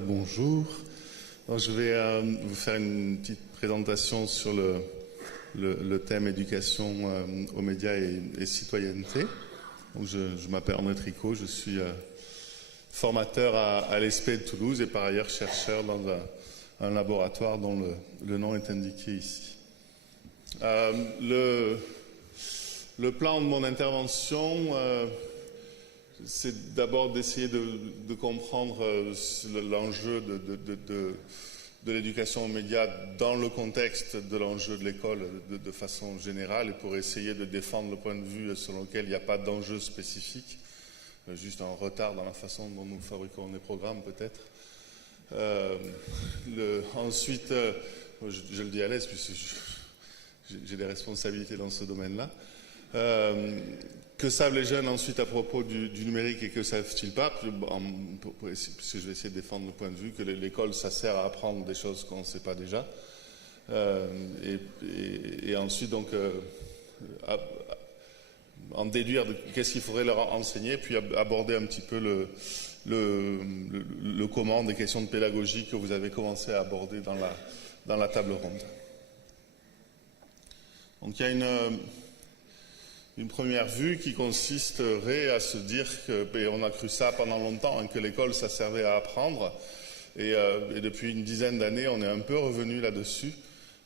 Bonjour. Alors, je vais vous faire une petite présentation sur le thème éducation aux médias et citoyenneté. Donc, je m'appelle André Tricot, je suis formateur à l'ESP de Toulouse et par ailleurs chercheur dans un laboratoire dont le nom est indiqué ici. Le plan de mon intervention, c'est d'abord d'essayer de comprendre l'enjeu de l'éducation aux médias dans le contexte de l'enjeu de l'école de façon générale et pour essayer de défendre le point de vue selon lequel il n'y a pas d'enjeu spécifique, juste un retard dans la façon dont nous fabriquons les programmes peut-être. Ensuite, je le dis à l'aise puisque j'ai des responsabilités dans ce domaine-là. Que savent les jeunes ensuite à propos du numérique et que savent-ils pas, puisque je vais essayer de défendre le point de vue que l'école ça sert à apprendre des choses qu'on ne sait pas déjà et ensuite donc en déduire qu'est-ce qu'il faudrait leur enseigner, puis aborder un petit peu le comment des questions de pédagogie que vous avez commencé à aborder dans la table ronde. Donc il y a une première vue qui consisterait à se dire que, et on a cru ça pendant longtemps, que l'école ça servait à apprendre, et depuis une dizaine d'années on est un peu revenu là-dessus,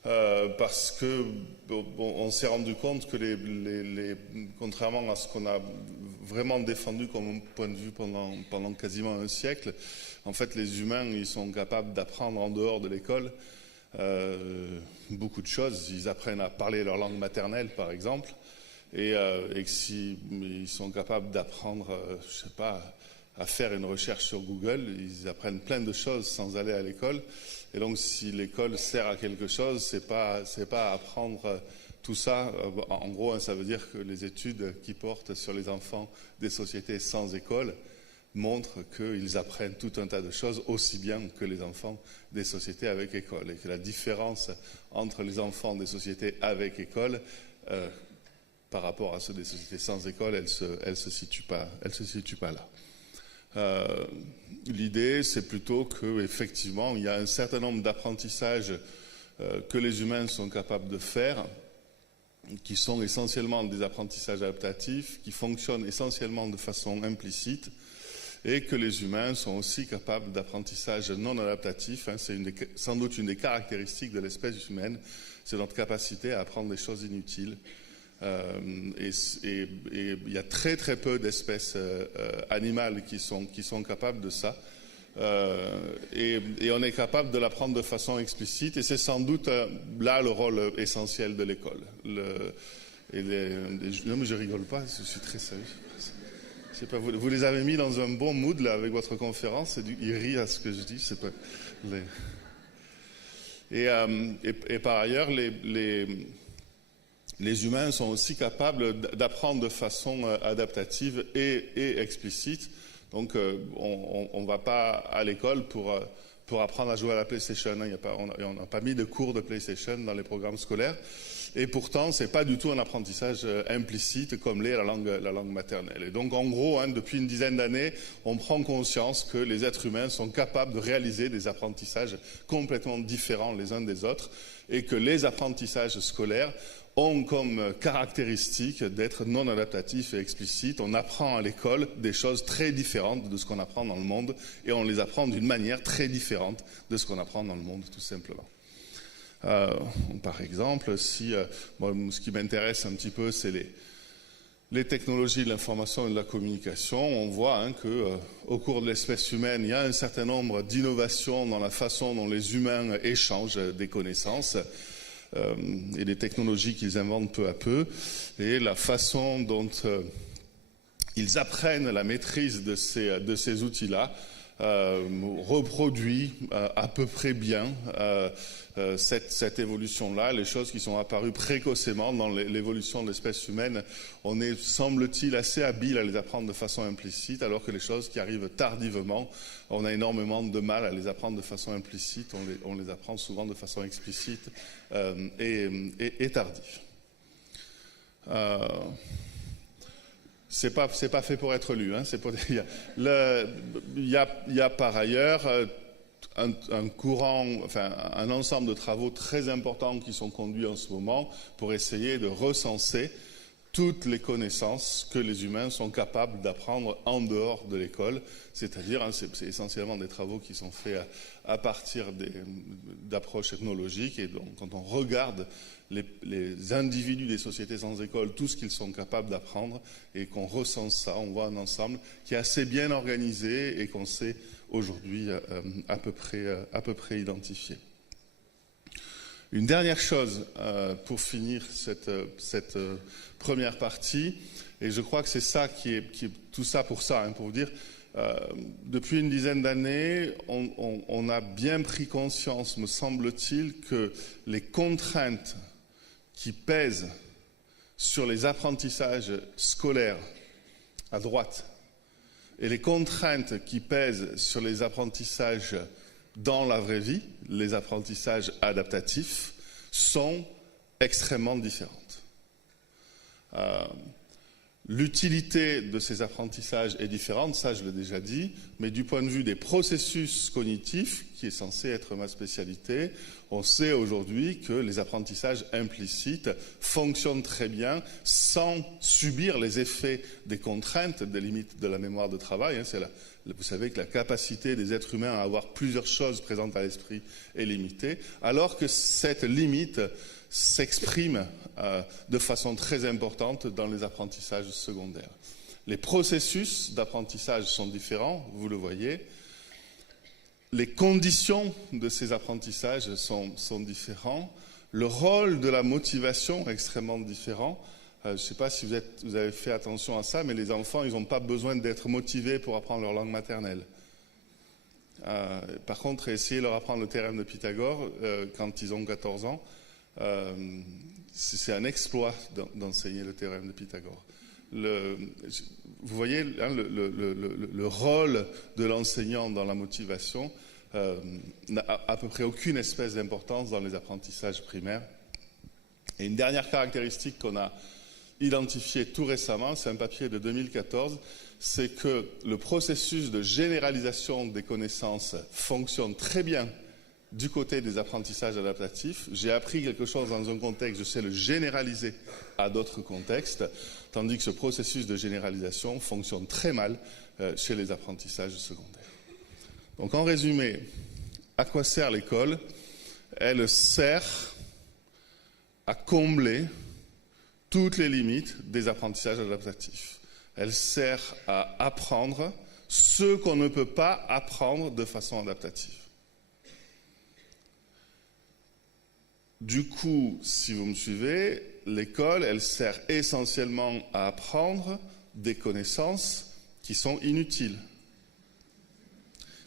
parce que on s'est rendu compte que contrairement à ce qu'on a vraiment défendu comme point de vue pendant quasiment un siècle, en fait les humains ils sont capables d'apprendre en dehors de l'école beaucoup de choses. Ils apprennent à parler leur langue maternelle par exemple, et que s'ils sont capables d'apprendre, je sais pas, à faire une recherche sur Google, ils apprennent plein de choses sans aller à l'école. Et donc, si l'école sert à quelque chose, c'est pas apprendre tout ça. En gros, ça veut dire que les études qui portent sur les enfants des sociétés sans école montrent qu'ils apprennent tout un tas de choses aussi bien que les enfants des sociétés avec école, et que la différence entre les enfants des sociétés avec école par rapport à ceux des sociétés sans école, elle se situe pas là. L'idée, c'est plutôt qu'effectivement, il y a un certain nombre d'apprentissages que les humains sont capables de faire, qui sont essentiellement des apprentissages adaptatifs, qui fonctionnent essentiellement de façon implicite, et que les humains sont aussi capables d'apprentissages non adaptatifs. C'est sans doute une des caractéristiques de l'espèce humaine, c'est notre capacité à apprendre des choses inutiles. Et il y a très très peu d'espèces animales qui sont capables de ça, et on est capable de l'apprendre de façon explicite, et c'est sans doute là le rôle essentiel de l'école. Non mais je rigole pas, je suis très sérieux. Je sais pas, vous les avez mis dans un bon mood là avec votre conférence, ils rient à ce que je dis, c'est pas et par ailleurs les humains sont aussi capables d'apprendre de façon adaptative et explicite. Donc, on ne va pas à l'école pour apprendre à jouer à la PlayStation. On n'a pas mis de cours de PlayStation dans les programmes scolaires. Et pourtant, ce n'est pas du tout un apprentissage implicite comme l'est la langue maternelle. Et donc, en gros, depuis une dizaine d'années, on prend conscience que les êtres humains sont capables de réaliser des apprentissages complètement différents les uns des autres, et que les apprentissages scolaires ont comme caractéristique d'être non adaptatifs et explicites. On apprend à l'école des choses très différentes de ce qu'on apprend dans le monde, et on les apprend d'une manière très différente de ce qu'on apprend dans le monde, tout simplement. Par exemple, ce qui m'intéresse un petit peu, c'est les technologies de l'information et de la communication. On voit qu'au cours de l'espèce humaine, il y a un certain nombre d'innovations dans la façon dont les humains échangent des connaissances, et des technologies qu'ils inventent peu à peu, et la façon dont ils apprennent la maîtrise de ces outils-là reproduit à peu près bien cette évolution-là. Les choses qui sont apparues précocement dans l'évolution de l'espèce humaine, on est, semble-t-il, assez habile à les apprendre de façon implicite, alors que les choses qui arrivent tardivement, on a énormément de mal à les apprendre de façon implicite, on les apprend souvent de façon explicite et tardive. C'est pas fait pour être lu. Il y a par ailleurs un ensemble de travaux très importants qui sont conduits en ce moment pour essayer de recenser toutes les connaissances que les humains sont capables d'apprendre en dehors de l'école, c'est-à-dire, c'est essentiellement des travaux qui sont faits à partir d'approches ethnologiques, et donc quand on regarde les individus des sociétés sans école, tout ce qu'ils sont capables d'apprendre, et qu'on recense ça, on voit un ensemble qui est assez bien organisé et qu'on sait aujourd'hui à peu près identifier. Une dernière chose pour finir cette première partie, et je crois que c'est ça qui est tout ça pour ça, pour vous dire, depuis une dizaine d'années, on a bien pris conscience, me semble-t-il, que les contraintes qui pèsent sur les apprentissages scolaires à droite et les contraintes qui pèsent sur les apprentissages dans la vraie vie, les apprentissages adaptatifs, sont extrêmement différentes. L'utilité de ces apprentissages est différente, ça je l'ai déjà dit, mais du point de vue des processus cognitifs, qui est censé être ma spécialité, on sait aujourd'hui que les apprentissages implicites fonctionnent très bien sans subir les effets des contraintes, des limites de la mémoire de travail. Vous savez que la capacité des êtres humains à avoir plusieurs choses présentes à l'esprit est limitée, alors que cette limite s'exprime de façon très importante dans les apprentissages secondaires. Les processus d'apprentissage sont différents, vous le voyez. Les conditions de ces apprentissages sont différents. Le rôle de la motivation est extrêmement différent. Je ne sais pas si vous avez fait attention à ça, mais les enfants, ils n'ont pas besoin d'être motivés pour apprendre leur langue maternelle. Par contre, essayer de leur apprendre le théorème de Pythagore quand ils ont 14 ans, c'est un exploit d'enseigner le théorème de Pythagore. Vous voyez le rôle de l'enseignant dans la motivation n'a à peu près aucune espèce d'importance dans les apprentissages primaires. Et une dernière caractéristique qu'on a identifiée tout récemment, c'est un papier de 2014, c'est que le processus de généralisation des connaissances fonctionne très bien du côté des apprentissages adaptatifs. J'ai appris quelque chose dans un contexte, je sais le généraliser à d'autres contextes, tandis que ce processus de généralisation fonctionne très mal chez les apprentissages secondaires. Donc en résumé, à quoi sert l'école ? Elle sert à combler toutes les limites des apprentissages adaptatifs. Elle sert à apprendre ce qu'on ne peut pas apprendre de façon adaptative. Du coup, si vous me suivez, l'école, elle sert essentiellement à apprendre des connaissances qui sont inutiles.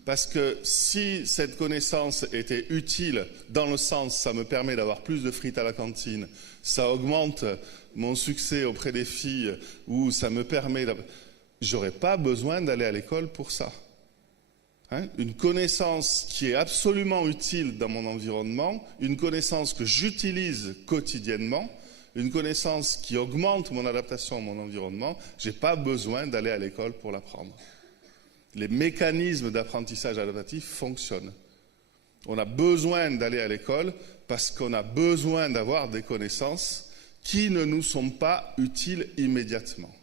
Parce que si cette connaissance était utile dans le sens, ça me permet d'avoir plus de frites à la cantine, ça augmente mon succès auprès des filles, ou ça me permet... J'aurais pas besoin d'aller à l'école pour ça. Une connaissance qui est absolument utile dans mon environnement, une connaissance que j'utilise quotidiennement, une connaissance qui augmente mon adaptation à mon environnement, je n'ai pas besoin d'aller à l'école pour l'apprendre. Les mécanismes d'apprentissage adaptatif fonctionnent. On a besoin d'aller à l'école parce qu'on a besoin d'avoir des connaissances qui ne nous sont pas utiles immédiatement,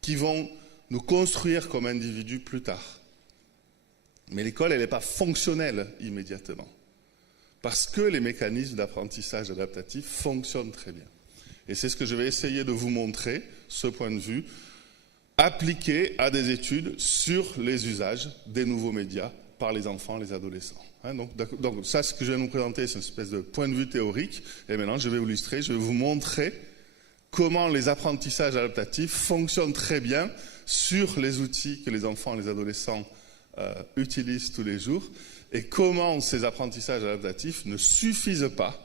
qui vont nous construire comme individus plus tard. Mais l'école, elle n'est pas fonctionnelle immédiatement, parce que les mécanismes d'apprentissage adaptatif fonctionnent très bien. Et c'est ce que je vais essayer de vous montrer, ce point de vue, appliqué à des études sur les usages des nouveaux médias par les enfants et les adolescents. Donc ça, ce que je vais vous présenter, c'est une espèce de point de vue théorique, et maintenant je vais vous illustrer, je vais vous montrer comment les apprentissages adaptatifs fonctionnent très bien sur les outils que les enfants et les adolescents utilisent tous les jours, et comment ces apprentissages adaptatifs ne suffisent pas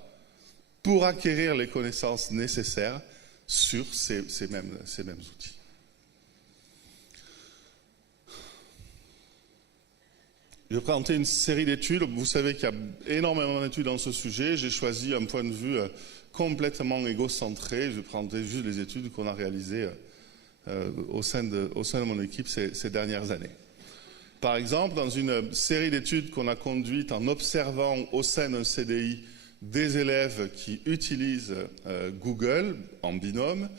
pour acquérir les connaissances nécessaires sur ces mêmes outils. Je vais présenter une série d'études. Vous savez qu'il y a énormément d'études dans ce sujet. J'ai choisi un point de vue complètement égocentré. Je vais présenter juste les études qu'on a réalisées au sein de mon équipe ces dernières années. Par exemple, dans une série d'études qu'on a conduites en observant au sein d'un CDI des élèves qui utilisent Google en binôme,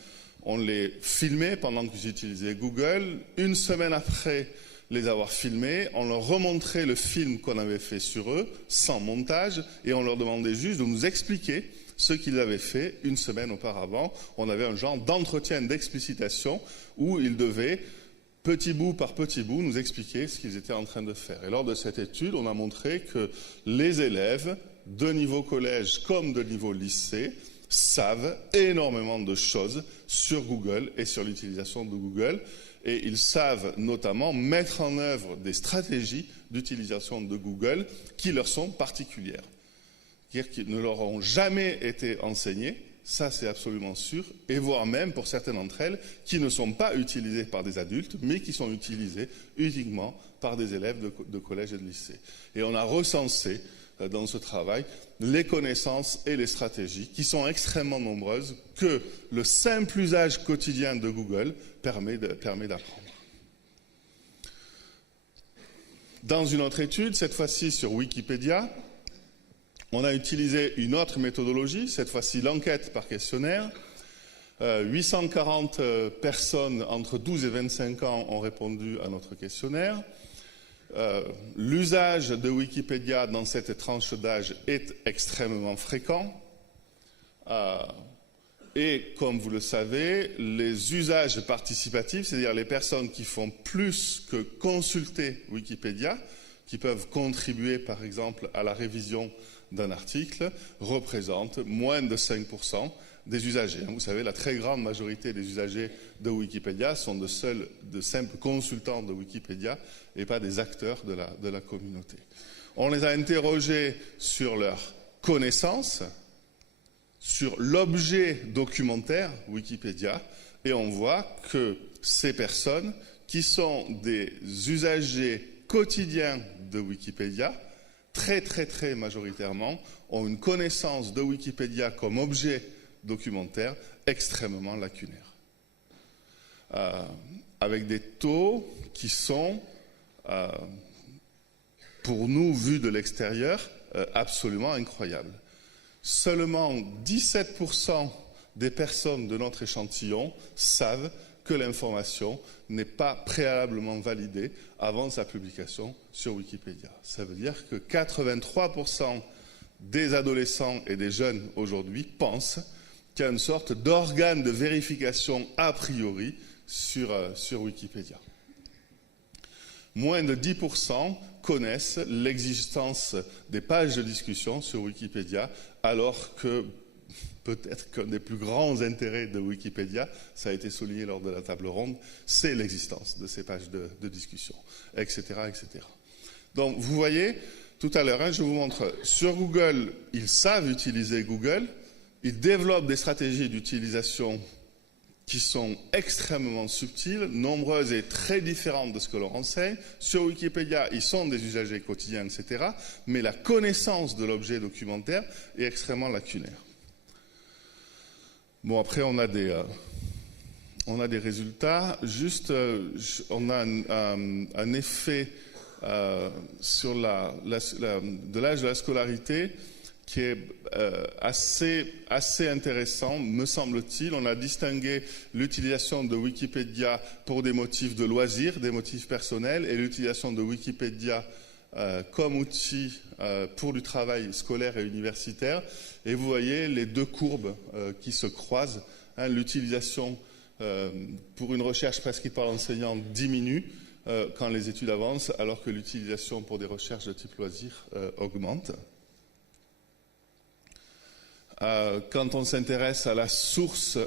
on les filmait pendant qu'ils utilisaient Google. Une semaine après les avoir filmés, on leur remontrait le film qu'on avait fait sur eux, sans montage, et on leur demandait juste de nous expliquer ce qu'ils avaient fait une semaine auparavant. On avait un genre d'entretien d'explicitation où ils devaient, petit bout par petit bout, nous expliquer ce qu'ils étaient en train de faire. Et lors de cette étude, on a montré que les élèves de niveau collège comme de niveau lycée savent énormément de choses sur Google et sur l'utilisation de Google. Et ils savent notamment mettre en œuvre des stratégies d'utilisation de Google qui leur sont particulières, c'est-à-dire qui ne leur ont jamais été enseignées, ça c'est absolument sûr, et voire même pour certaines d'entre elles qui ne sont pas utilisées par des adultes, mais qui sont utilisées uniquement par des élèves de collège et de lycée. Et on a recensé dans ce travail les connaissances et les stratégies qui sont extrêmement nombreuses que le simple usage quotidien de Google permet d'apprendre. Dans une autre étude, cette fois-ci sur Wikipédia, on a utilisé une autre méthodologie, cette fois-ci l'enquête par questionnaire. 840 personnes entre 12 et 25 ans ont répondu à notre questionnaire. L'usage de Wikipédia dans cette tranche d'âge est extrêmement fréquent. Et comme vous le savez, les usages participatifs, c'est-à-dire les personnes qui font plus que consulter Wikipédia, qui peuvent contribuer par exemple à la révision d'un article, représentent moins de 5% des usagers. Vous savez, la très grande majorité des usagers de Wikipédia sont de simples consultants de Wikipédia et pas des acteurs de la communauté. On les a interrogés sur leur connaissance, sur l'objet documentaire Wikipédia, et on voit que ces personnes qui sont des usagers quotidiens de Wikipédia, très majoritairement, ont une connaissance de Wikipédia comme objet documentaire extrêmement lacunaire. Avec des taux qui sont, pour nous, vus de l'extérieur, absolument incroyables. Seulement 17% des personnes de notre échantillon savent que l'information n'est pas préalablement validée avant sa publication sur Wikipédia. Ça veut dire que 83% des adolescents et des jeunes aujourd'hui pensent qu'il y a une sorte d'organe de vérification a priori sur Wikipédia. Moins de 10% connaissent l'existence des pages de discussion sur Wikipédia, alors que peut-être qu'un des plus grands intérêts de Wikipédia, ça a été souligné lors de la table ronde, c'est l'existence de ces pages de discussion, etc., etc. Donc, vous voyez, tout à l'heure, je vous montre, sur Google, ils savent utiliser Google, ils développent des stratégies d'utilisation qui sont extrêmement subtiles, nombreuses et très différentes de ce que l'on enseigne. Sur Wikipédia, ils sont des usagers quotidiens, etc., mais la connaissance de l'objet documentaire est extrêmement lacunaire. Bon, après, on a des résultats. Juste, on a un effet sur de l'âge de la scolarité qui est assez intéressant, me semble-t-il. On a distingué l'utilisation de Wikipédia pour des motifs de loisirs, des motifs personnels, et l'utilisation de Wikipédia comme outil pour du travail scolaire et universitaire. Et vous voyez les deux courbes qui se croisent. L'utilisation pour une recherche prescrite par l'enseignant diminue quand les études avancent, alors que l'utilisation pour des recherches de type loisir augmente. Quand on s'intéresse à la source,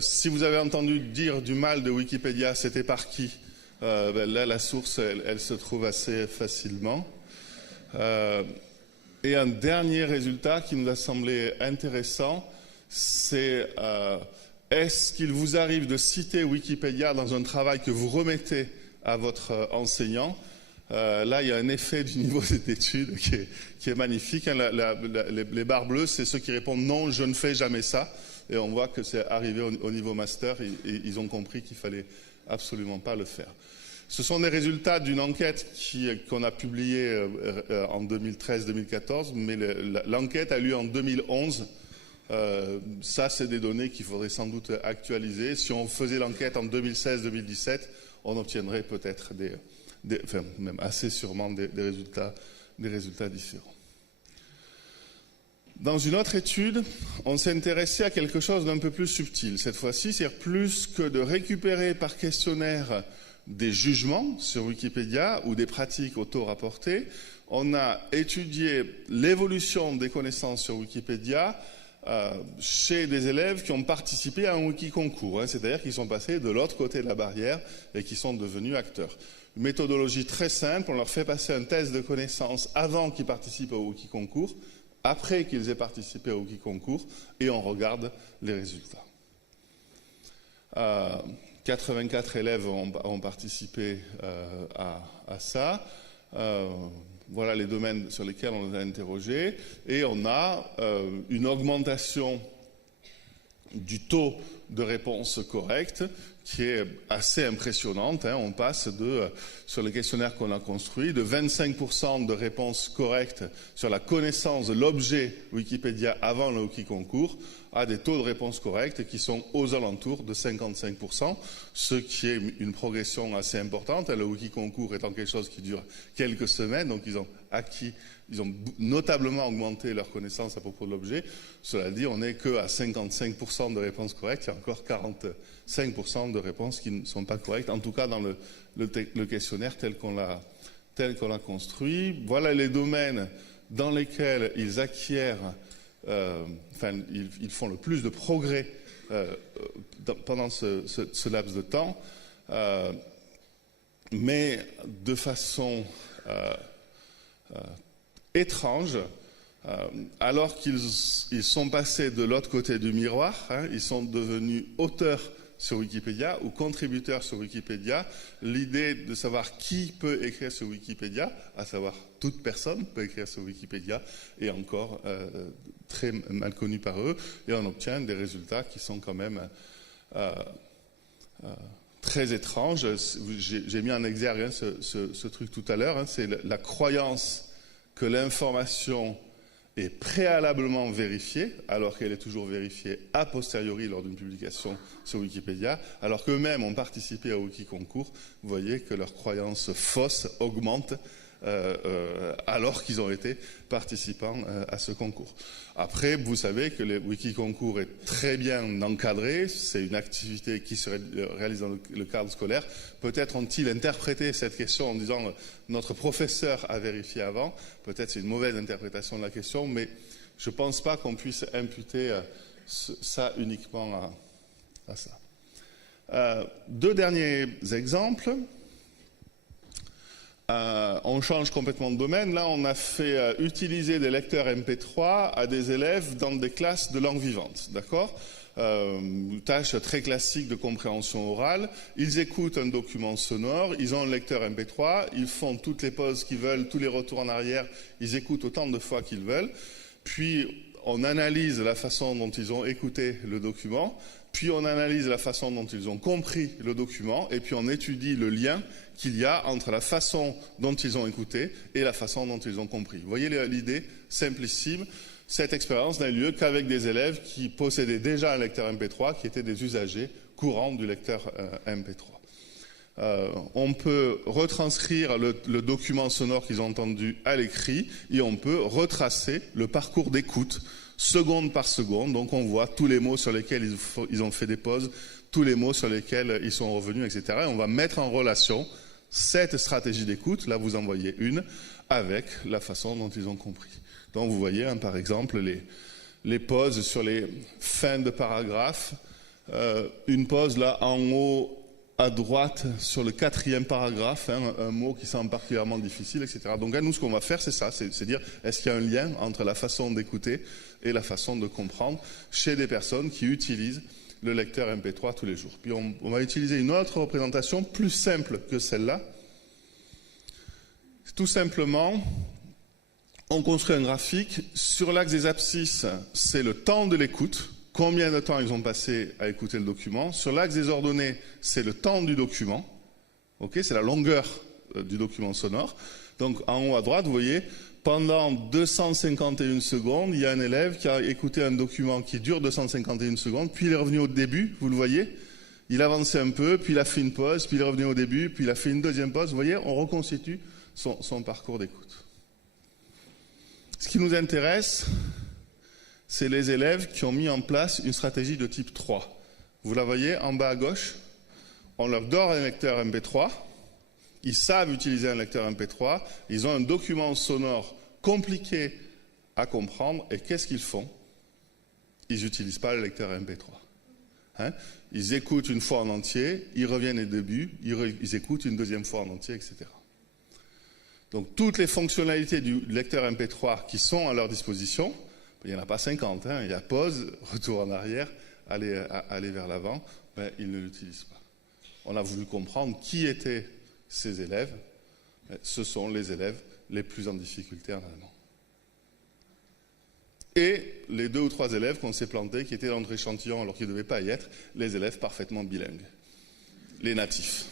si vous avez entendu dire du mal de Wikipédia, c'était par qui? Là, la source, elle se trouve assez facilement. Et un dernier résultat qui nous a semblé intéressant, c'est est-ce qu'il vous arrive de citer Wikipédia dans un travail que vous remettez à votre enseignant? Là, il y a un effet du niveau de cette étude qui est magnifique. Les barres bleues, c'est ceux qui répondent « non, je ne fais jamais ça ». Et on voit que c'est arrivé au niveau master. Ils ont compris qu'il ne fallait absolument pas le faire. Ce sont des résultats d'une enquête qu'on a publiée en 2013-2014, mais l'enquête a lieu en 2011. Ça, c'est des données qu'il faudrait sans doute actualiser. Si on faisait l'enquête en 2016-2017, on obtiendrait peut-être même assez sûrement des résultats différents. Dans une autre étude, on s'est intéressé à quelque chose d'un peu plus subtil. Cette fois-ci, c'est-à-dire plus que de récupérer par questionnaire des jugements sur Wikipédia ou des pratiques auto-rapportées, on a étudié l'évolution des connaissances sur Wikipédia chez des élèves qui ont participé à un Wikiconcours, c'est-à-dire qui sont passés de l'autre côté de la barrière et qui sont devenus acteurs. Une méthodologie très simple, on leur fait passer un test de connaissances avant qu'ils participent au Wikiconcours, après qu'ils aient participé au Wikiconcours, et on regarde les résultats. 84 élèves ont participé à ça. Voilà les domaines sur lesquels on les a interrogés. Et on a une augmentation du taux de réponse correcte qui est assez impressionnante. On passe sur le questionnaire qu'on a construit, de 25% de réponses correctes sur la connaissance de l'objet Wikipédia avant le Wikiconcours à des taux de réponse corrects qui sont aux alentours de 55%, ce qui est une progression assez importante. Le Wikiconcours étant quelque chose qui dure quelques semaines, donc ils ont notablement augmenté leur connaissance à propos de l'objet. Cela dit, on n'est qu'à 55% de réponses correctes, il y a encore 45% de réponses qui ne sont pas correctes, en tout cas dans le questionnaire tel qu'on l'a construit. Voilà les domaines dans lesquels ils acquièrent, ils font le plus de progrès pendant ce laps de temps, mais de façon étrange, alors qu'ils sont passés de l'autre côté du miroir, ils sont devenus auteurs sur Wikipédia ou contributeurs sur Wikipédia. L'idée de savoir qui peut écrire sur Wikipédia, à savoir toute personne peut écrire sur Wikipédia, est encore très mal connue par eux, et on obtient des résultats qui sont quand même très étranges. J'ai mis en exergue ce truc tout à l'heure, c'est la croyance que l'information est préalablement vérifiée, alors qu'elle est toujours vérifiée a posteriori lors d'une publication sur Wikipédia, alors qu'eux-mêmes ont participé au Wikiconcours. Vous voyez que leur croyance fausse augmente alors qu'ils ont été participants à ce concours. Après, vous savez que le Wikiconcours est très bien encadré, c'est une activité qui se réalise dans le cadre scolaire. Peut-être ont-ils interprété cette question en disant « notre professeur a vérifié avant », peut-être c'est une mauvaise interprétation de la question, mais je ne pense pas qu'on puisse imputer ça uniquement à ça. Deux derniers exemples. On change complètement de domaine. Là, on a fait utiliser des lecteurs MP3 à des élèves dans des classes de langue vivante. D'accord ? Tâche très classique de compréhension orale. Ils écoutent un document sonore, ils ont un lecteur MP3, ils font toutes les pauses qu'ils veulent, tous les retours en arrière, ils écoutent autant de fois qu'ils veulent. Puis, on analyse la façon dont ils ont écouté le document, puis on analyse la façon dont ils ont compris le document, et puis on étudie le lien qu'il y a entre la façon dont ils ont écouté et la façon dont ils ont compris. Vous voyez l'idée simplissime. Cette expérience n'a eu lieu qu'avec des élèves qui possédaient déjà un lecteur MP3, qui étaient des usagers courants du lecteur MP3. On peut retranscrire le document sonore qu'ils ont entendu à l'écrit, et on peut retracer le parcours d'écoute seconde par seconde. Donc on voit tous les mots sur lesquels ils ont fait des pauses, tous les mots sur lesquels ils sont revenus, etc. Et on va mettre en relation cette stratégie d'écoute, là vous en voyez une, avec la façon dont ils ont compris. Donc vous voyez, par exemple, les pauses sur les fins de paragraphes. Une pause là en haut à droite sur le 4e paragraphe, un mot qui semble particulièrement difficile, etc. Donc là, nous, ce qu'on va faire, c'est ça, c'est dire, est-ce qu'il y a un lien entre la façon d'écouter et la façon de comprendre chez des personnes qui utilisent le lecteur MP3 tous les jours. Puis on va utiliser une autre représentation plus simple que celle-là. Tout simplement, on construit un graphique. Sur l'axe des abscisses, c'est le temps de l'écoute. Combien de temps ils ont passé à écouter le document. Sur l'axe des ordonnées, c'est le temps du document. Okay, c'est la longueur du document sonore. Donc en haut à droite, vous voyez, pendant 251 secondes, il y a un élève qui a écouté un document qui dure 251 secondes, puis il est revenu au début, vous le voyez, il avançait un peu, puis il a fait une pause, puis il est revenu au début, puis il a fait une deuxième pause. Vous voyez, on reconstitue son parcours d'écoute. Ce qui nous intéresse, c'est les élèves qui ont mis en place une stratégie de type 3. Vous la voyez en bas à gauche, on leur donne un lecteur MP3, ils savent utiliser un lecteur MP3, ils ont un document sonore compliqué à comprendre, et qu'est-ce qu'ils font? Ils n'utilisent pas le lecteur MP3. Ils écoutent une fois en entier, ils reviennent au début, ils écoutent une deuxième fois en entier, etc. Donc toutes les fonctionnalités du lecteur MP3 qui sont à leur disposition, il n'y en a pas 50, il y a pause, retour en arrière, aller vers l'avant, mais ils ne l'utilisent pas. On a voulu comprendre qui étaient ces élèves. Ce sont les élèves les plus en difficulté en allemand. Et les 2 ou 3 élèves qu'on s'est plantés, qui étaient dans notre échantillon alors qu'ils ne devaient pas y être, les élèves parfaitement bilingues, les natifs.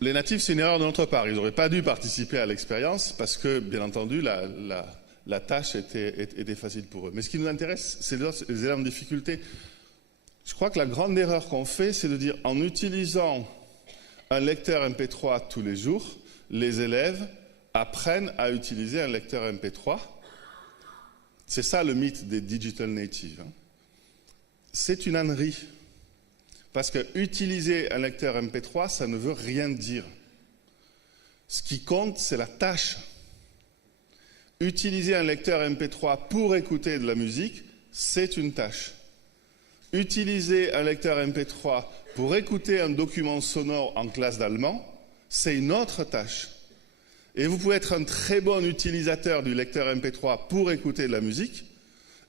Les natifs, c'est une erreur de notre part. Ils n'auraient pas dû participer à l'expérience parce que, bien entendu, la tâche était facile pour eux. Mais ce qui nous intéresse, c'est les élèves en difficulté. Je crois que la grande erreur qu'on fait, c'est de dire, en utilisant un lecteur MP3 tous les jours, les élèves apprennent à utiliser un lecteur MP3. C'est ça le mythe des digital natives. C'est une ânerie. Parce que utiliser un lecteur MP3, ça ne veut rien dire. Ce qui compte, c'est la tâche. Utiliser un lecteur MP3 pour écouter de la musique, c'est une tâche. Utiliser un lecteur MP3 pour écouter un document sonore en classe d'allemand, c'est une autre tâche. Et vous pouvez être un très bon utilisateur du lecteur MP3 pour écouter de la musique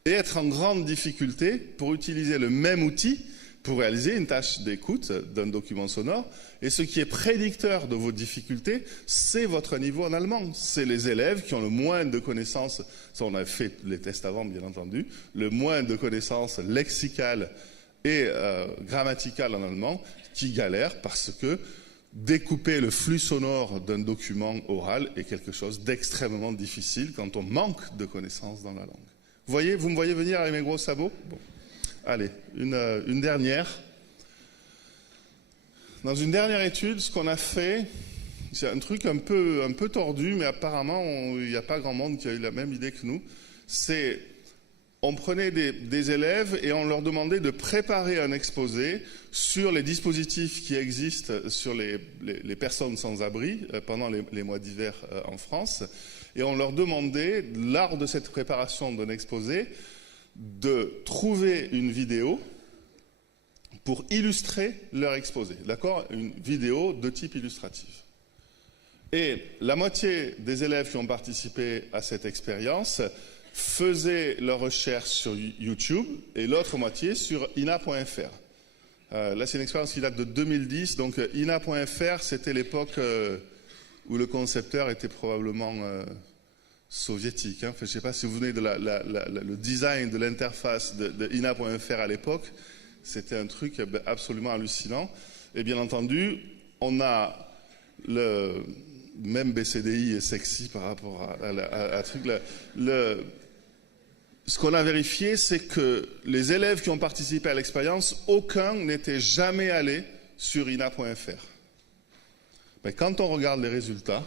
et être en grande difficulté pour utiliser le même outil pour réaliser une tâche d'écoute d'un document sonore. Et ce qui est prédicteur de vos difficultés, c'est votre niveau en allemand. C'est les élèves qui ont le moins de connaissances, ça on a fait les tests avant bien entendu, le moins de connaissances lexicales et grammaticales en allemand, qui galèrent parce que découper le flux sonore d'un document oral est quelque chose d'extrêmement difficile quand on manque de connaissances dans la langue. Vous me voyez venir avec mes gros sabots? Bon. Allez, une dernière. Dans une dernière étude, ce qu'on a fait, c'est un truc un peu tordu, mais apparemment, il n'y a pas grand monde qui a eu la même idée que nous. C'est, on prenait des élèves et on leur demandait de préparer un exposé sur les dispositifs qui existent sur les personnes sans abri pendant les mois d'hiver en France. Et on leur demandait, lors de cette préparation d'un exposé, de trouver une vidéo pour illustrer leur exposé. D'accord? Une vidéo de type illustratif. Et la moitié des élèves qui ont participé à cette expérience faisaient leur recherche sur YouTube et l'autre moitié sur ina.fr. Là, c'est une expérience qui date de 2010. Donc, ina.fr, c'était l'époque où le concepteur était probablement soviétique. Je ne sais pas si vous venez de le design de l'interface de ina.fr à l'époque. C'était un truc absolument hallucinant. Et bien entendu, on a le même BCDI est sexy par rapport à truc. Ce qu'on a vérifié, c'est que les élèves qui ont participé à l'expérience, aucun n'était jamais allé sur ina.fr. Mais quand on regarde les résultats,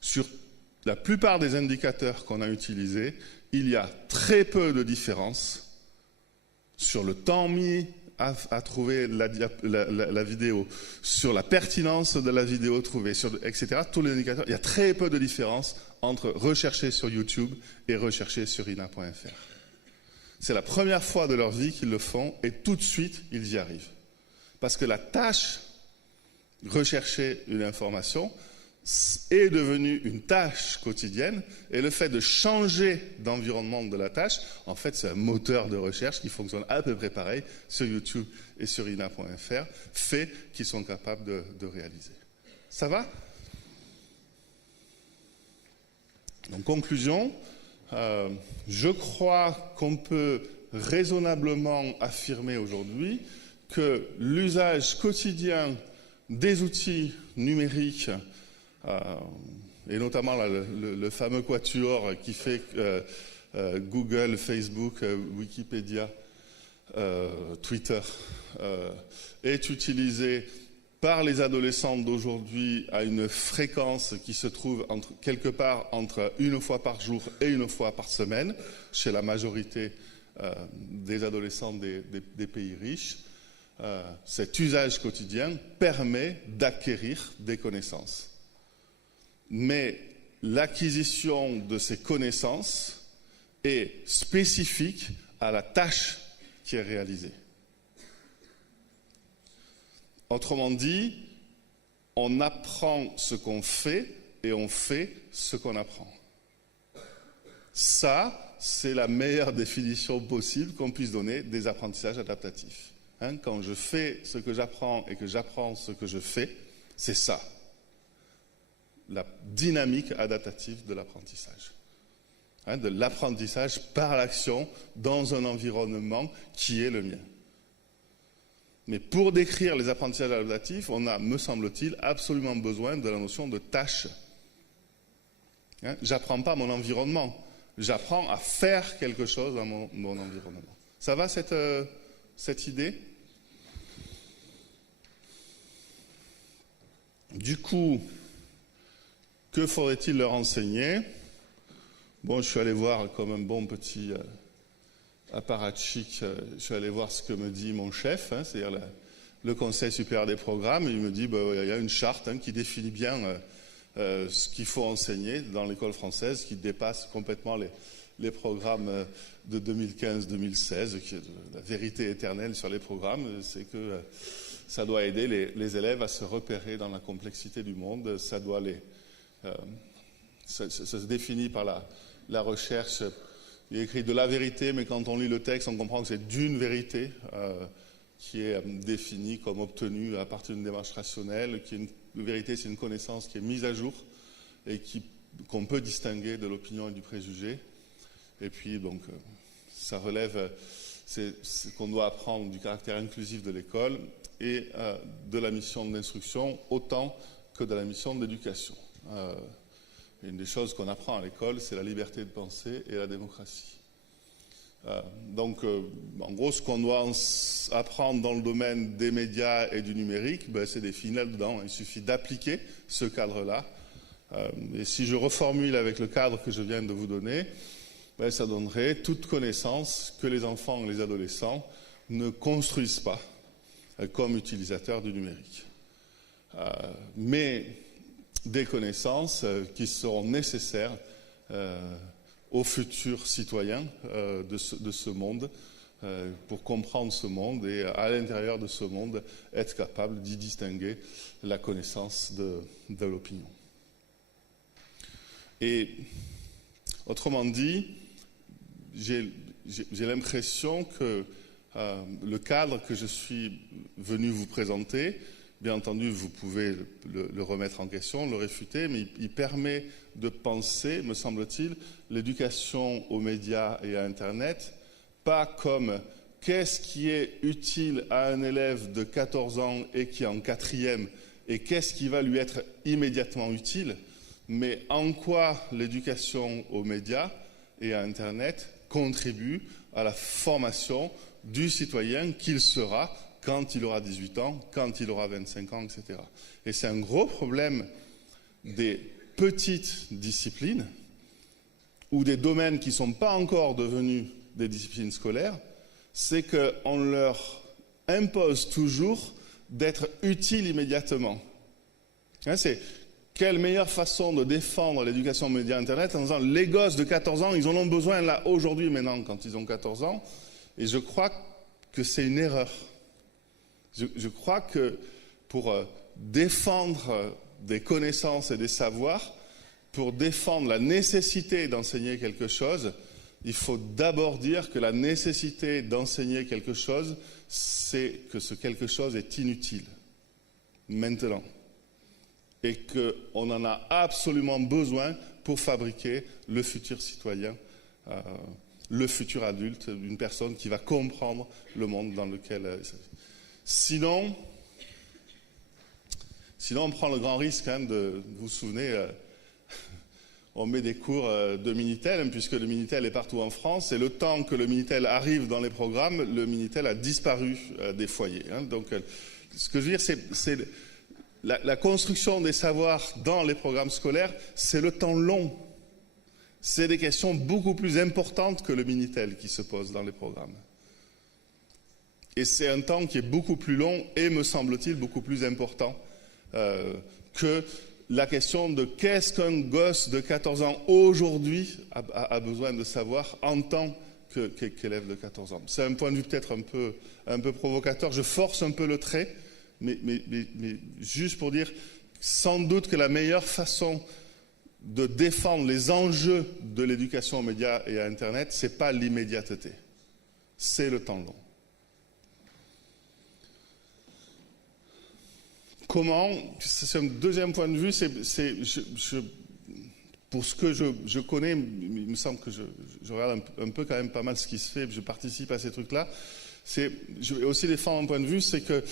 sur la plupart des indicateurs qu'on a utilisés, il y a très peu de différence sur le temps mis à trouver la vidéo, sur la pertinence de la vidéo trouvée, etc. Tous les indicateurs, il y a très peu de différence entre rechercher sur YouTube et rechercher sur ina.fr. C'est la première fois de leur vie qu'ils le font et tout de suite, ils y arrivent. Parce que la tâche, rechercher une information, est devenue une tâche quotidienne et le fait de changer d'environnement de la tâche, en fait c'est un moteur de recherche qui fonctionne à peu près pareil sur YouTube et sur ina.fr, fait qu'ils sont capables de réaliser. Ça va? Donc conclusion, je crois qu'on peut raisonnablement affirmer aujourd'hui que l'usage quotidien des outils numériques, et notamment là, le fameux quatuor qui fait Google, Facebook, Wikipédia, Twitter, est utilisé par les adolescents d'aujourd'hui à une fréquence qui se trouve quelque part entre une fois par jour et une fois par semaine, chez la majorité des adolescents des pays riches. Cet usage quotidien permet d'acquérir des connaissances. Mais l'acquisition de ces connaissances est spécifique à la tâche qui est réalisée. Autrement dit, on apprend ce qu'on fait et on fait ce qu'on apprend. Ça, c'est la meilleure définition possible qu'on puisse donner des apprentissages adaptatifs. Quand je fais ce que j'apprends et que j'apprends ce que je fais, c'est ça, la dynamique adaptative de l'apprentissage. De l'apprentissage par l'action dans un environnement qui est le mien. Mais pour décrire les apprentissages adaptatifs, on a, me semble-t-il, absolument besoin de la notion de tâche. J'apprends pas mon environnement, j'apprends à faire quelque chose dans mon environnement. Ça va cette idée ? Du coup, que faudrait-il leur enseigner ? Bon, je suis allé voir comme un bon petit apparatchik, je suis allé voir ce que me dit mon chef, c'est-à-dire le Conseil supérieur des programmes. Il me dit il y a une charte qui définit bien ce qu'il faut enseigner dans l'école française, qui dépasse complètement les programmes de 2015-2016, qui est la vérité éternelle sur les programmes. C'est que ça doit aider les élèves à se repérer dans la complexité du monde. Ça doit ça se définit par la recherche. Il est écrit de la vérité, mais quand on lit le texte, on comprend que c'est d'une vérité qui est définie comme obtenue à partir d'une démarche rationnelle. Une vérité, c'est une connaissance qui est mise à jour et qu'on peut distinguer de l'opinion et du préjugé. Et puis, donc, ça relève c'est qu'on doit apprendre du caractère inclusif de l'école et de la mission d'instruction autant que de la mission d'éducation. Une des choses qu'on apprend à l'école, c'est la liberté de penser et la démocratie. Donc, en gros, ce qu'on doit apprendre dans le domaine des médias et du numérique, c'est défini là-dedans. Il suffit d'appliquer ce cadre-là. Et si je reformule avec le cadre que je viens de vous donner, ça donnerait toute connaissance que les enfants et les adolescents ne construisent pas comme utilisateurs du numérique. Mais des connaissances qui seront nécessaires aux futurs citoyens de ce monde pour comprendre ce monde et à l'intérieur de ce monde être capable d'y distinguer la connaissance de l'opinion. Et autrement dit, j'ai l'impression que le cadre que je suis venu vous présenter, bien entendu, vous pouvez le remettre en question, le réfuter, mais il permet de penser, me semble-t-il, l'éducation aux médias et à Internet, pas comme qu'est-ce qui est utile à un élève de 14 ans et qui est en 4e, et qu'est-ce qui va lui être immédiatement utile, mais en quoi l'éducation aux médias et à Internet contribue à la formation du citoyen qu'il sera quand il aura 18 ans, quand il aura 25 ans, etc. Et c'est un gros problème des petites disciplines ou des domaines qui ne sont pas encore devenus des disciplines scolaires, c'est qu'on leur impose toujours d'être utiles immédiatement. C'est quelle meilleure façon de défendre l'éducation aux médias Internet en disant les gosses de 14 ans, ils en ont besoin là aujourd'hui, maintenant, quand ils ont 14 ans. Et je crois que c'est une erreur. Je crois que pour défendre des connaissances et des savoirs, pour défendre la nécessité d'enseigner quelque chose, il faut d'abord dire que la nécessité d'enseigner quelque chose, c'est que ce quelque chose est inutile, maintenant. Et qu'on en a absolument besoin pour fabriquer le futur citoyen le futur adulte, une personne qui va comprendre le monde dans lequel... Sinon, on prend le grand risque de... Vous vous souvenez, on met des cours de Minitel, puisque le Minitel est partout en France, et le temps que le Minitel arrive dans les programmes, le Minitel a disparu des foyers. Donc, ce que je veux dire, c'est la construction des savoirs dans les programmes scolaires, c'est le temps long. C'est des questions beaucoup plus importantes que le Minitel qui se pose dans les programmes. Et c'est un temps qui est beaucoup plus long et, me semble-t-il, beaucoup plus important que la question de qu'est-ce qu'un gosse de 14 ans aujourd'hui a besoin de savoir en tant qu'élève de 14 ans. C'est un point de vue peut-être un peu provocateur. Je force un peu le trait, mais juste pour dire, sans doute que la meilleure façon de défendre les enjeux de l'éducation aux médias et à Internet, ce n'est pas l'immédiateté, c'est le temps long. Comment, c'est un deuxième point de vue, pour ce que je connais, il me semble que je regarde un peu quand même pas mal ce qui se fait, je participe à ces trucs-là, je vais aussi défendre un point de vue, c'est que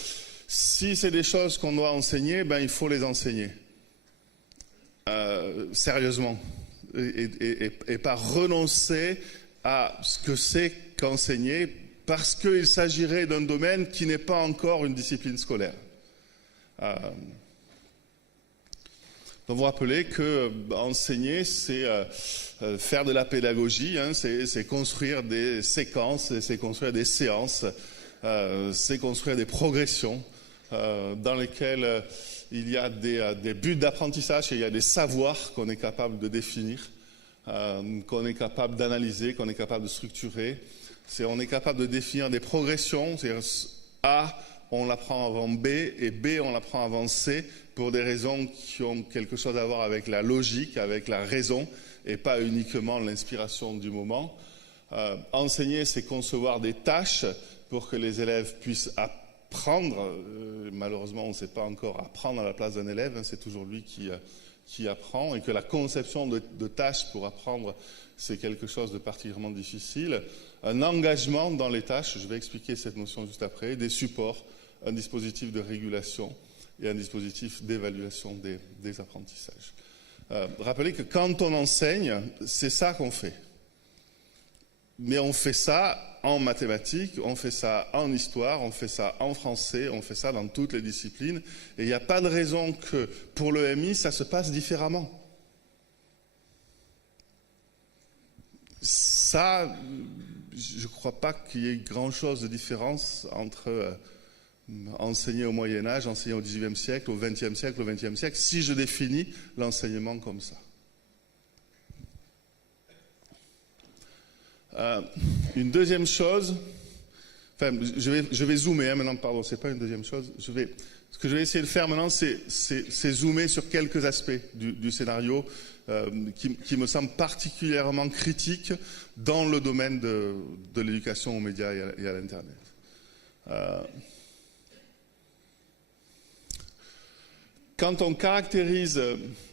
si c'est des choses qu'on doit enseigner, il faut les enseigner. Sérieusement. Et pas renoncer à ce que c'est qu'enseigner, parce qu'il s'agirait d'un domaine qui n'est pas encore une discipline scolaire. Donc vous rappelez que enseigner, c'est faire de la pédagogie, c'est construire des séquences, c'est construire des séances, c'est construire des progressions dans lesquelles il y a des buts d'apprentissage et il y a des savoirs qu'on est capable de définir, qu'on est capable d'analyser, qu'on est capable de structurer. On est capable de définir des progressions, c'est-à-dire A, on l'apprend avant B, et B, on l'apprend avant C, pour des raisons qui ont quelque chose à voir avec la logique, avec la raison, et pas uniquement l'inspiration du moment. Enseigner, c'est concevoir des tâches pour que les élèves puissent apprendre. Malheureusement, on ne sait pas encore apprendre à la place d'un élève, c'est toujours lui qui apprend, et que la conception de tâches pour apprendre, c'est quelque chose de particulièrement difficile. Un engagement dans les tâches, je vais expliquer cette notion juste après, des supports, un dispositif de régulation et un dispositif d'évaluation des apprentissages. Rappelez que quand on enseigne, c'est ça qu'on fait. Mais on fait ça en mathématiques, on fait ça en histoire, on fait ça en français, on fait ça dans toutes les disciplines. Et il n'y a pas de raison que pour l'EMI, ça se passe différemment. Ça, je ne crois pas qu'il y ait grand-chose de différence entre enseigner au Moyen-Âge, enseigner au XIXe siècle, au XXe siècle, au XXe siècle, si je définis l'enseignement comme ça. Une deuxième chose, je vais zoomer maintenant, pardon, c'est pas une deuxième chose, ce que je vais essayer de faire maintenant, c'est zoomer sur quelques aspects du scénario qui me semblent particulièrement critiques dans le domaine de l'éducation aux médias et à l'Internet. Quand on caractérise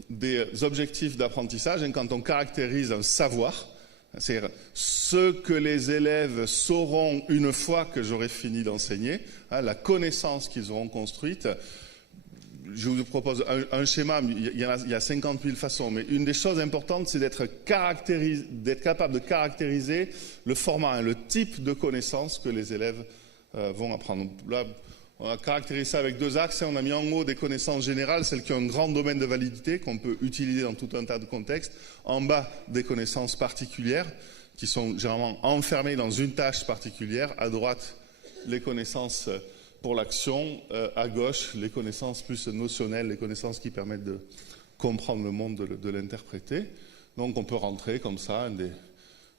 des objectifs d'apprentissage, quand on caractérise un savoir, c'est-à-dire ce que les élèves sauront une fois que j'aurai fini d'enseigner, la connaissance qu'ils auront construite. Je vous propose un schéma, il y a 50 000 façons, mais une des choses importantes, c'est d'être capable de caractériser le format, le type de connaissances que les élèves vont apprendre. Là, on a caractérisé ça avec deux axes. On a mis en haut des connaissances générales, celles qui ont un grand domaine de validité, qu'on peut utiliser dans tout un tas de contextes. En bas, des connaissances particulières, qui sont généralement enfermées dans une tâche particulière. À droite, les connaissances pour l'action. À gauche, les connaissances plus notionnelles, les connaissances qui permettent de comprendre le monde, de l'interpréter. Donc on peut rentrer comme ça, des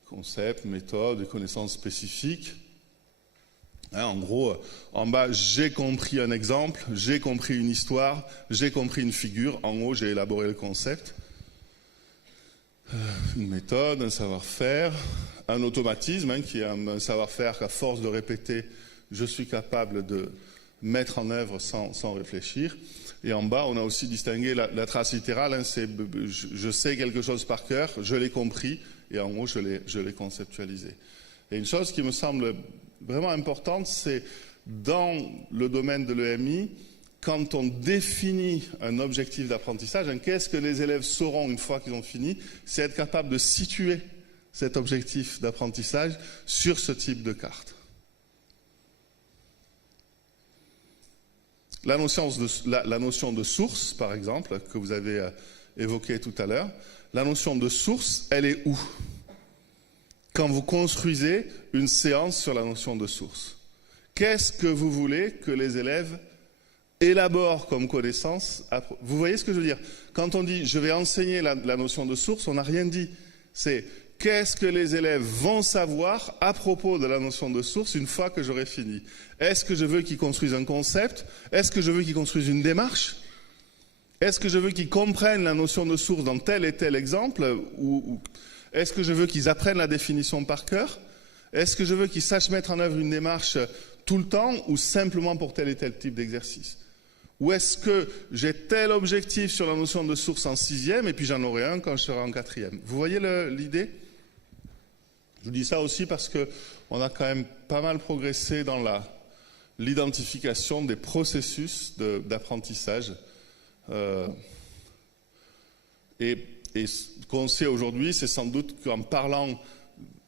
concepts, méthodes, des connaissances spécifiques. En gros, en bas, j'ai compris un exemple, j'ai compris une histoire, j'ai compris une figure. En haut, j'ai élaboré le concept. Une méthode, un savoir-faire, un automatisme, qui est un savoir-faire qu'à force de répéter, je suis capable de mettre en œuvre sans réfléchir. Et en bas, on a aussi distingué la trace littérale. C'est je sais quelque chose par cœur, je l'ai compris, et en haut, je l'ai conceptualisé. Et une chose qui me semble vraiment importante, c'est dans le domaine de l'EMI, quand on définit un objectif d'apprentissage, qu'est-ce que les élèves sauront une fois qu'ils ont fini, c'est être capable de situer cet objectif d'apprentissage sur ce type de carte. La notion de source, par exemple, que vous avez évoquée tout à l'heure, la notion de source, elle est où? Quand vous construisez une séance sur la notion de source, qu'est-ce que vous voulez que les élèves élaborent comme connaissance? Vous voyez ce que je veux dire? Quand on dit « je vais enseigner la notion de source », on n'a rien dit. C'est qu'est-ce que les élèves vont savoir à propos de la notion de source une fois que j'aurai fini? Est-ce que je veux qu'ils construisent un concept? Est-ce que je veux qu'ils construisent une démarche? Est-ce que je veux qu'ils comprennent la notion de source dans tel et tel exemple? Ou est-ce que je veux qu'ils apprennent la définition par cœur? Est-ce que je veux qu'ils sachent mettre en œuvre une démarche tout le temps ou simplement pour tel et tel type d'exercice? Ou est-ce que j'ai tel objectif sur la notion de source en 6e et puis j'en aurai un quand je serai en 4e? Vous voyez l'idée? Je vous dis ça aussi parce qu'on a quand même pas mal progressé dans l'identification des processus d'apprentissage. Et ce qu'on sait aujourd'hui, c'est sans doute qu'en parlant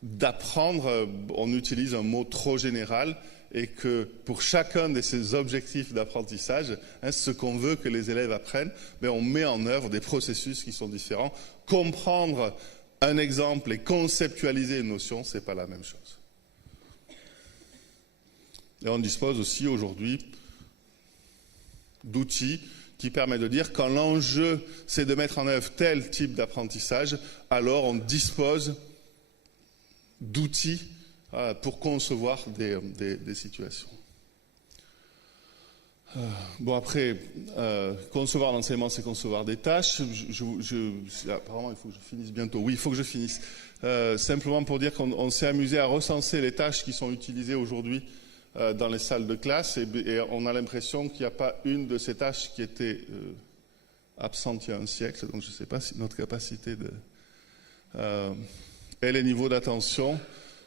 d'apprendre, on utilise un mot trop général et que pour chacun de ces objectifs d'apprentissage, ce qu'on veut que les élèves apprennent, mais on met en œuvre des processus qui sont différents. Comprendre un exemple et conceptualiser une notion, ce n'est pas la même chose. Et on dispose aussi aujourd'hui d'outils qui permettent de dire quand l'enjeu c'est de mettre en œuvre tel type d'apprentissage, alors on dispose d'outils pour concevoir des situations. Bon après, concevoir l'enseignement, c'est concevoir des tâches. Apparemment, il faut que je finisse bientôt. Oui, il faut que je finisse. Simplement pour dire qu'on s'est amusé à recenser les tâches qui sont utilisées aujourd'hui dans les salles de classe et on a l'impression qu'il n'y a pas une de ces tâches qui était absente il y a un siècle. Donc je ne sais pas si notre capacité et les niveaux d'attention.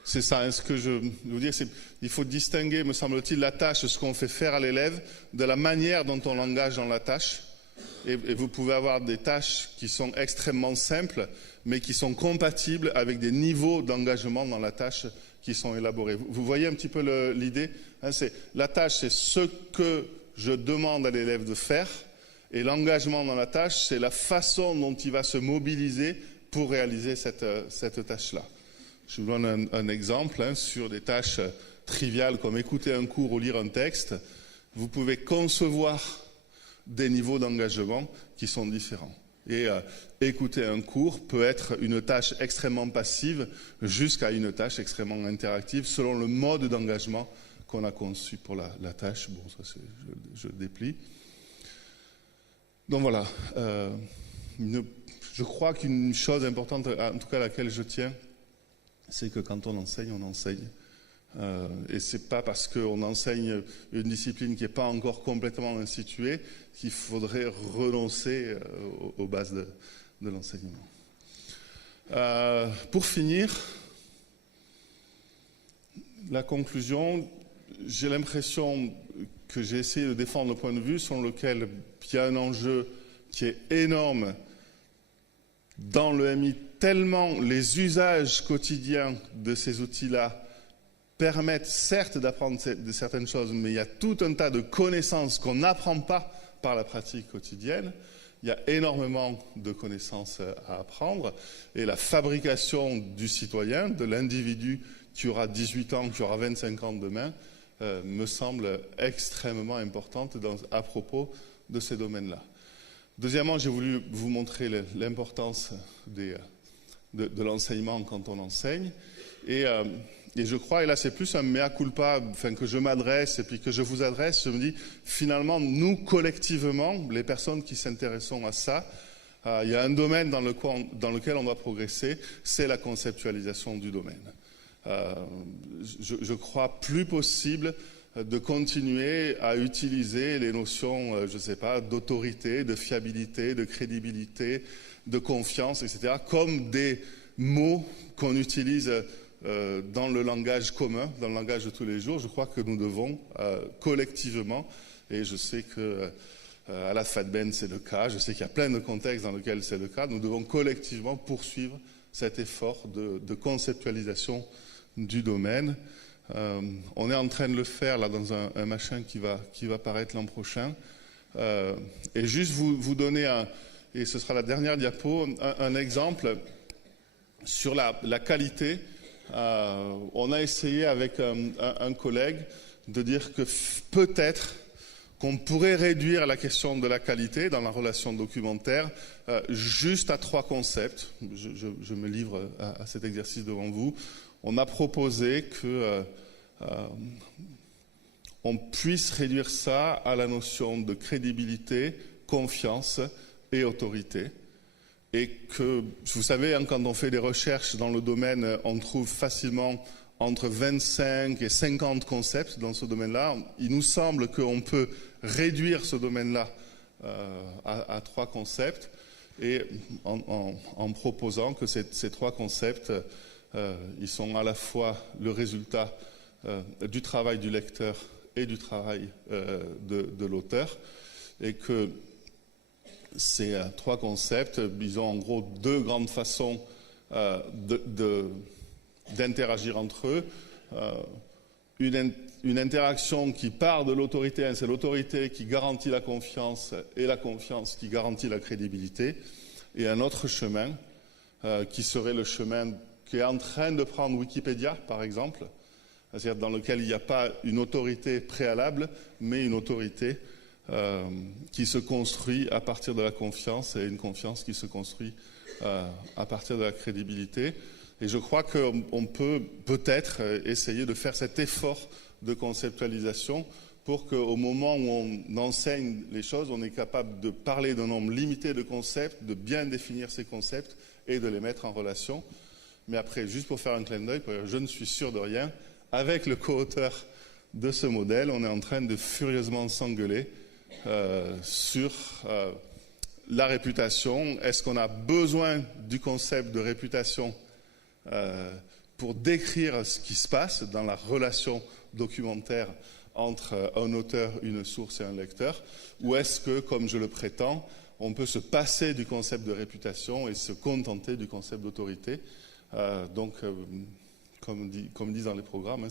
C'est ça, ce que je veux vous dire, c'est qu'il faut distinguer, me semble-t-il, la tâche, ce qu'on fait faire à l'élève, de la manière dont on l'engage dans la tâche. Et vous pouvez avoir des tâches qui sont extrêmement simples, mais qui sont compatibles avec des niveaux d'engagement dans la tâche qui sont élaborés. Vous voyez un petit peu l'idée, la tâche, c'est ce que je demande à l'élève de faire, et l'engagement dans la tâche, c'est la façon dont il va se mobiliser pour réaliser cette tâche-là. Je vous donne un exemple sur des tâches triviales comme écouter un cours ou lire un texte. Vous pouvez concevoir des niveaux d'engagement qui sont différents. Et écouter un cours peut être une tâche extrêmement passive jusqu'à une tâche extrêmement interactive selon le mode d'engagement qu'on a conçu pour la tâche. Bon, ça je déplie. Donc voilà. Je crois qu'une chose importante, en tout cas à laquelle je tiens, c'est que quand on enseigne, on enseigne. Et ce n'est pas parce qu'on enseigne une discipline qui n'est pas encore complètement instituée qu'il faudrait renoncer aux bases de l'enseignement. Pour finir, la conclusion, j'ai l'impression que j'ai essayé de défendre le point de vue selon lequel il y a un enjeu qui est énorme dans l'EMI, tellement les usages quotidiens de ces outils-là permettent certes d'apprendre de certaines choses, mais il y a tout un tas de connaissances qu'on n'apprend pas par la pratique quotidienne. Il y a énormément de connaissances à apprendre et la fabrication du citoyen, de l'individu qui aura 18 ans, qui aura 25 ans demain, me semble extrêmement importante à propos de ces domaines-là. Deuxièmement, j'ai voulu vous montrer l'importance de l'enseignement quand on enseigne. Et je crois, et là c'est plus un mea culpa, que je m'adresse et puis que je vous adresse, je me dis, finalement, nous collectivement, les personnes qui s'intéressent à ça, il y a un domaine dans lequel on doit progresser, c'est la conceptualisation du domaine. Je crois plus possible de continuer à utiliser les notions, je ne sais pas, d'autorité, de fiabilité, de crédibilité, de confiance, etc., comme des mots qu'on utilise dans le langage commun, dans le langage de tous les jours. Je crois que nous devons collectivement, et je sais que à la FADBEN c'est le cas, je sais qu'il y a plein de contextes dans lesquels c'est le cas, nous devons collectivement poursuivre cet effort de conceptualisation du domaine. On est en train de le faire là dans un machin qui va paraître l'an prochain. Et juste vous donner et ce sera la dernière diapo, un exemple sur la qualité. On a essayé avec un collègue de dire que peut-être qu'on pourrait réduire la question de la qualité dans la relation documentaire juste à 3 concepts. Je me livre à cet exercice devant vous. On a proposé que on puisse réduire ça à la notion de crédibilité, confiance et autorité. Et que, vous savez, quand on fait des recherches dans le domaine, on trouve facilement entre 25 et 50 concepts dans ce domaine-là. Il nous semble qu'on peut réduire ce domaine-là à 3 concepts, et en proposant que ces 3 concepts, ils sont à la fois le résultat du travail du lecteur et du travail de l'auteur, et que ces 3 concepts, ils ont en gros 2 grandes façons d'interagir entre eux. Une interaction qui part de l'autorité, c'est l'autorité qui garantit la confiance et la confiance qui garantit la crédibilité, et un autre chemin qui serait le chemin qui est en train de prendre Wikipédia, par exemple, c'est-à-dire dans lequel il n'y a pas une autorité préalable, mais une autorité qui se construit à partir de la confiance, et une confiance qui se construit à partir de la crédibilité. Et je crois qu'on peut peut-être essayer de faire cet effort de conceptualisation pour qu'au moment où on enseigne les choses, on est capable de parler d'un nombre limité de concepts, de bien définir ces concepts et de les mettre en relation. Mais après, juste pour faire un clin d'œil, je ne suis sûr de rien, avec le co-auteur de ce modèle, on est en train de furieusement s'engueuler sur la réputation. Est-ce qu'on a besoin du concept de réputation pour décrire ce qui se passe dans la relation documentaire entre un auteur, une source et un lecteur, ou est-ce que, comme je le prétends, on peut se passer du concept de réputation et se contenter du concept d'autorité. Comme disent dans les programmes,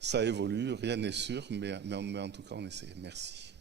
ça évolue, rien n'est sûr, mais en tout cas on essaie. Merci.